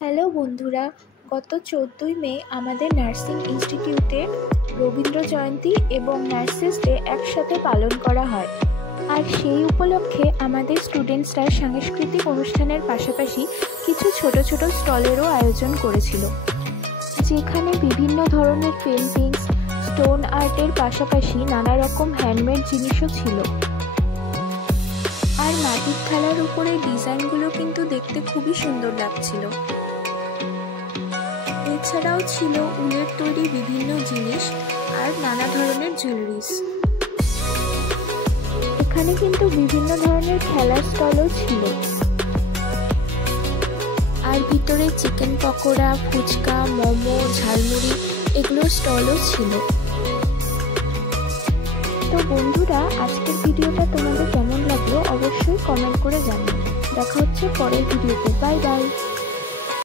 Hello বন্ধুরা, গত 14ই মে আমাদের নার্সিং ইনস্টিটিউটে রবীন্দ্র জয়ন্তী এবং নার্সেস ডে একসাথে পালন করা হয়। আর সেই উপলক্ষে আমাদের স্টুডেন্টসরা সাংস্কৃতিক অনুষ্ঠানের পাশাপাশি কিছু ছোট ছোট স্টলেরও আয়োজন করেছিল, যেখানে বিভিন্ন ধরনের পেন্টিংস, স্টোন আর্টের পাশাপাশি নানা রকম হ্যান্ডমেড জিনিসও ছিল। আর মাটির থালার উপরে ডিজাইনগুলো কিন্তু দেখতে খুবই সুন্দর লাগছিল। এছাড়াও ছিল উলের তৈরি বিভিন্ন জিনিস আর নানা ধরনের জুয়েলারিস। এখানে কিন্তু বিভিন্ন ধরনের খেলার স্টলও ছিল, আর ভিতরে চিকেন পকোড়া, ফুচকা, মোমো, ঝালমুড়ি এগুলোর স্টলও ছিল। তো বন্ধুরা, আজকের ভিডিওটা তোমাদের কেমন লাগলো অবশ্যই কমেন্ট করে জানিও। দেখা হচ্ছে পরের ভিডিওতে। Bye bye.